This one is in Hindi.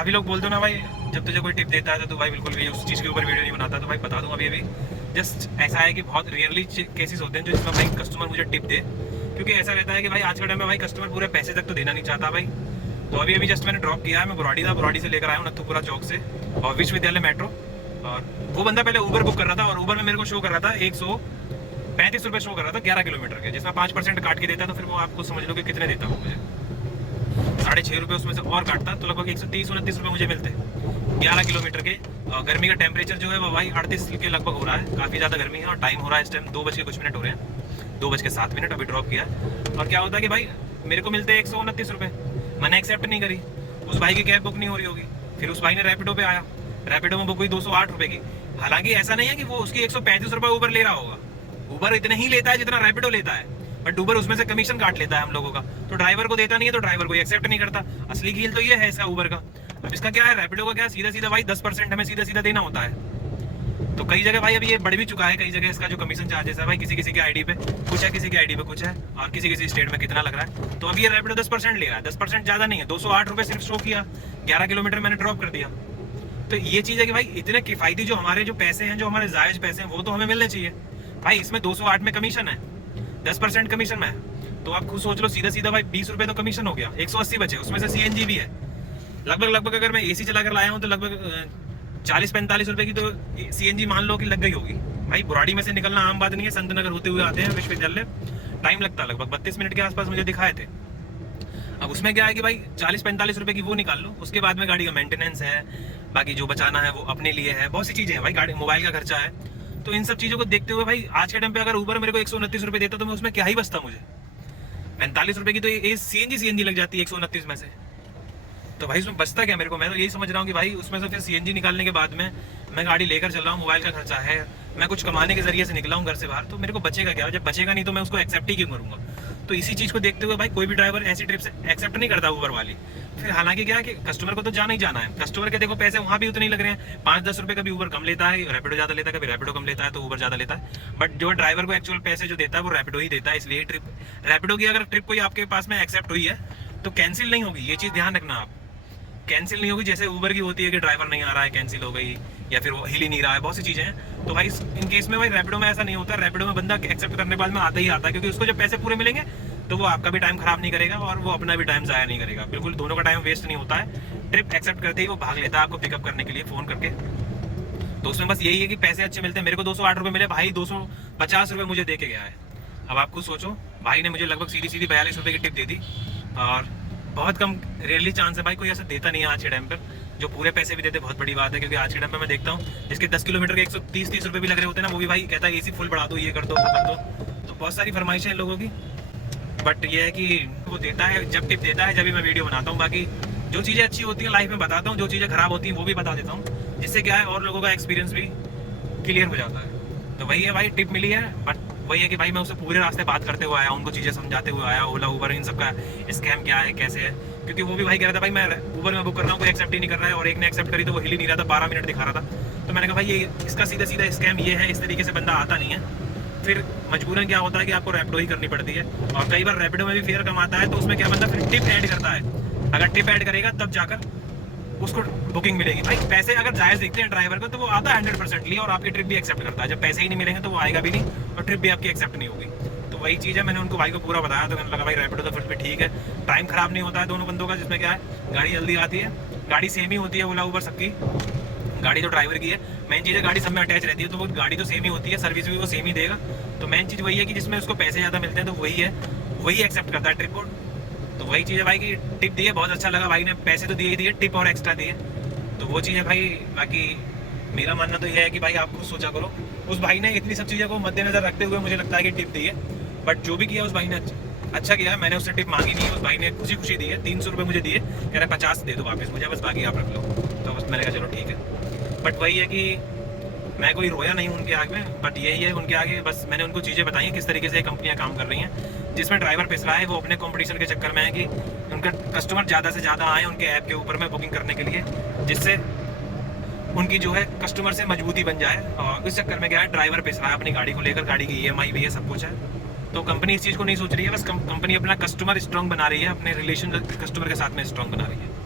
अभी लोग बोलते हो ना भाई, जब तुझे कोई टिप देता है तो भाई बिल्कुल भी उस चीज़ के ऊपर वीडियो नहीं बनाता। तो भाई बता दूं अभी जस्ट ऐसा है कि बहुत रियरली केसेस होते हैं जो जिसमें भाई कस्टमर मुझे टिप दे, क्योंकि ऐसा रहता है कि भाई आज के टाइम में भाई कस्टमर पूरे पैसे तक तो देना नहीं चाहता भाई। तो अभी जस्ट मैंने ड्रॉप किया है, मैं बुराड़ी था, बुराड़ी से लेकर आया हूँ नथुपुरा चौक से और विश्वविद्यालय मेट्रो। और वो बंदा पहले ऊबर बुक कर रहा था और ऊबर में मेरे को शो कर रहा था 135 रुपये शो कर रहा था 11 किलोमीटर के, जिसमें 5% काट के देता तो फिर वो आपको समझ लो कि कितने देता वो मुझे, 6.5 रुपये उसमें से और काटता तो लगभग 130-129 रुपये मुझे मिलते 11 किलोमीटर के। गर्मी का टेम्परेचर जो है वो भाई 38 के लगभग हो रहा है, काफ़ी ज़्यादा गर्मी है। और टाइम हो रहा है इस टाइम 2 बज के कुछ मिनट हो रहे हैं, 2 बज के 7 मिनट अभी ड्रॉप किया। और क्या होता है कि भाई मेरे को मिलते हैं 129 रुपये, मैंने एक्सेप्ट नहीं करी, उस भाई की कैब बुक नहीं हो रही होगी, फिर उस भाई ने रैपिडो पे आया, रैपिडो में बुक हुई 208 रुपये की। हालांकि ऐसा नहीं है कि वो उसकी 135 रुपये ऊबर ले रहा होगा, ऊबर इतने ही लेता है जितना रैपिडो लेता है, बट ऊबर उसमें से कमीशन काट लेता है हम लोगों का, तो ड्राइवर को देता नहीं है, तो ड्राइवर को एक्सेप्ट नहीं करता। असली खेल तो ये है ऐसा ऊबर का। अब इसका क्या है, रैपिडो का क्या, सीधा सीधा भाई 10% हमें सीधा सीधा देना होता है। तो कई जगह भाई अभी ये बढ़ भी चुका है, कई जगह इसका जो कमीशन चार्जेस है भाई किसी किसी की आईडी पे कुछ है, किसी की आईडी पे कुछ है, और किसी किसी स्टेट में कितना लग रहा है। तो अभी ये रैपिडो 10% ले रहा है, 10% ज़्यादा नहीं है, 208 रुपये सिर्फ शो किया, 11 किलोमीटर मैंने ड्रॉप कर दिया। तो ये चीज़ है कि भाई इतने किफ़ायती जो हमारे जो पैसे हैं, जो हमारे जायज़ पैसे हैं, वो तो हमें मिलने चाहिए भाई। इसमें 208 में कमीशन है, 10% कमीशन में है, तो आप खुद सोच लो सीधा सीधा भाई 20 रुपये तो कमीशन हो गया, 180 बचे, उसमें से CNG भी है। लगभग अगर मैं AC चला कर लाया हूँ तो लगभग 40-45 रुपये की तो CNG मान लो कि लग गई होगी भाई। बुराड़ी में से निकलना आम बात नहीं है, संत नगर होते हुए आते हैं विश्वविद्यालय, टाइम लगता है लगभग 32 मिनट के आसपास मुझे दिखाए थे। अब उसमें क्या है कि भाई 40-45 रुपये की वो निकाल लो, उसके बाद में गाड़ी का मेंटेनेंस है, बाकी जो बचाना है वो अपने लिए है, बहुत सी चीज़ें हैं भाई, गाड़ी मोबाइल का खर्चा है। तो इन सब चीज़ों को देखते हुए भाई आज के टाइम पे अगर ऊबर मेरे को 129 रुपये देता तो मैं उसमें क्या ही बचता, मुझे 45 रुपये की तो ये CNG लग जाती है 129 में से, तो भाई उसमें बचता क्या मेरे को। मैं तो यही समझ रहा हूँ कि भाई उसमें से फिर CNG निकालने के बाद में मैं गाड़ी लेकर चल रहा हूँ, मोबाइल का खर्चा है, मैं कुछ कमाने के जरिए से निकला हूँ घर से बाहर, तो मेरे को बचेगा क्या, जब बचेगा नहीं तो मैं उसको एक्सेप्ट ही क्यों करूँगा। तो इसी चीज़ को देखते हुए भाई कोई भी ड्राइवर ऐसी ट्रिप से एक्सेप्ट नहीं करता ऊबर वाली। फिर हालांकि क्या है कि कस्टमर को तो जाना ही जाना है, कस्टमर के देखो पैसे वहाँ भी उतने ही लग रहे हैं, 5-10 रुपये कभी ऊबर कम लेता है, रैपिडो ज़्यादा लेता है, कभी रैपिडो कम लेता है तो ऊबर ज़्यादा लेता है। बट जो ड्राइवर को एक्चुअल पैसे जो देता है वो रैपिडो ही देता है, इसलिए ट्रिप रैपिडो की अगर ट्रिप कोई आपके पास में एक्सेप्ट हुई है तो कैंसिल नहीं होगी, ये चीज़ ध्यान रखना आप, कैंसिल नहीं होगी। जैसे ऊबर की होती है कि ड्राइवर नहीं आ रहा है कैंसिल हो गई, या फिर वो हिल ही नहीं रहा है, बहुत सी चीज़ें हैं। तो भाई इन केस में भाई रैपिडो में ऐसा नहीं होता, रैपिडो में बंदा एक्सेप्ट करने के बाद में आता ही आता है, क्योंकि उसको जब पैसे पूरे मिलेंगे तो वो आपका भी टाइम खराब नहीं करेगा और वो अपना भी टाइम ज़ाया नहीं करेगा, बिल्कुल दोनों का टाइम वेस्ट नहीं होता है। ट्रिप एक्सेप्ट करते ही वो भाग लेता है आपको पिकअप करने के लिए फ़ोन करके। तो उसमें बस यही है कि पैसे अच्छे मिलते हैं, मेरे को 208 रुपये मिले, भाई 250 रुपये मुझे दे के गया है। अब आप खुद सोचो, भाई ने मुझे लगभग सीधी 42 रुपये की टिप दे दी, और बहुत कम रेयरली चांस है भाई कोई ऐसा देता नहीं है आज के टाइम पर जो पूरे पैसे भी देते, बहुत बड़ी बात है। क्योंकि आज के टाइम पे मैं देखता हूँ जिसके 10 किलोमीटर के 130-30 रुपये भी लग रहे होते हैं ना, वो भी भाई कहता है AC फुल बढ़ा दो, ये कर दो, वो कर दो। तो बहुत सारी फरमाइशें हैं लोगों की, बट ये है कि वो देता है जब टिप देता है, जब भी मैं वीडियो बनाता हूँ। बाकी जो चीज़ें अच्छी होती हैं लाइफ में बताता हूँ, जो चीज़ें खराब होती हैं वो भी बता देता हूँ, जिससे क्या है और लोगों का एक्सपीरियंस भी क्लियर हो जाता है। तो वही है भाई, टिप मिली है, बट वही है कि भाई मैं उससे पूरे रास्ते बात करते हुए आया, उनको चीज़ें समझाते हुए आया, ओला ऊबर इन सबका स्कैम क्या है कैसे है। क्योंकि वो भी भाई कह रहा था भाई मैं ऊबर में बुक कर रहा हूँ, कोई एक्सेप्ट ही नहीं कर रहा है, और एक ने एक्सेप्ट करी तो वो हिल ही नहीं रहा था, 12 मिनट दिखा रहा था। तो मैंने कहा भाई ये इसका सीधा सीधा स्कैम ये है, इस तरीके से बंदा आता नहीं है। फिर मजबूरन क्या होता है कि आपको रैपिडो ही करनी पड़ती है, और कई बार रैपिडो में भी फेयर कम आता है, तो उसमें क्या बंदा फिर टिप ऐड करता है। अगर टिप ऐड करेगा तब जाकर उसको बुकिंग मिलेगी। भाई पैसे अगर जायज़ दिखते हैं ड्राइवर को तो वो आता है 100% और आपकी ट्रिप भी एक्सेप्ट करता है। जब पैसे ही नहीं मिलेंगे तो वो आएगा भी नहीं और ट्रिप भी आपकी एक्सेप्ट नहीं होगी। तो वही चीज़ है, मैंने उनको भाई को पूरा बताया, तो मैंने लगा भाई रैपिडो तो फिर भी ठीक है, टाइम खराब नहीं होता है दोनों बंदों का, जिसमें क्या है गाड़ी जल्दी आती है, गाड़ी सेम ही होती है, ओला ऊबर सबकी गाड़ी तो ड्राइवर की है, मेन चीज़ है गाड़ी सब में अटैच रहती है, तो वो गाड़ी तो सेम ही होती है, सर्विस भी वो सेम ही देगा। तो मेन चीज़ वही है कि जिसमें उसको पैसे ज़्यादा मिलते हैं तो वही है, वही एक्सेप्ट करता है ट्रिप को। तो वही चीज़ है भाई की टिप दी है, बहुत अच्छा लगा भाई ने, पैसे तो दिए ही दिए, टिप और एक्स्ट्रा दिए, तो वो चीज़ है भाई। बाकी मेरा मानना तो यह है कि भाई आप खुद सोचा करो, उस भाई ने इतनी सब चीज़ों को मद्देनजर रखते हुए मुझे लगता है कि टिप दी है, बट जो भी किया उस भाई ने अच्छा किया है। मैंने उससे टिप मांगी नहीं है, उस भाई ने खुशी खुशी दी है, 300 रुपये मुझे दिए, कह रहा है 50 दे दो वापस मुझे, बस बाकी आप रख लो। तो बस मैंने कहा चलो ठीक है। बट वही है कि मैं कोई रोया नहीं उनके आगे में, बट यही है उनके आगे, बस मैंने उनको चीज़ें बताई हैं किस तरीके से कंपनियां काम कर रही हैं, जिसमें ड्राइवर पिस रहा है वो अपने कंपटीशन के चक्कर में है कि उनका कस्टमर ज़्यादा से ज़्यादा आए उनके ऐप के ऊपर में बुकिंग करने के लिए, जिससे उनकी जो है कस्टमर से मजबूती बन जाए। और इस चक्कर में क्या है ड्राइवर पिस रहा है अपनी गाड़ी को लेकर, गाड़ी की EMI भी है, सब कुछ है। तो कंपनी इस चीज़ को नहीं सोच रही है, बस कंपनी अपना कस्टमर स्ट्रॉन्ग बना रही है, अपने रिलेशन कस्टमर के साथ में स्ट्रॉन्ग बना रही है।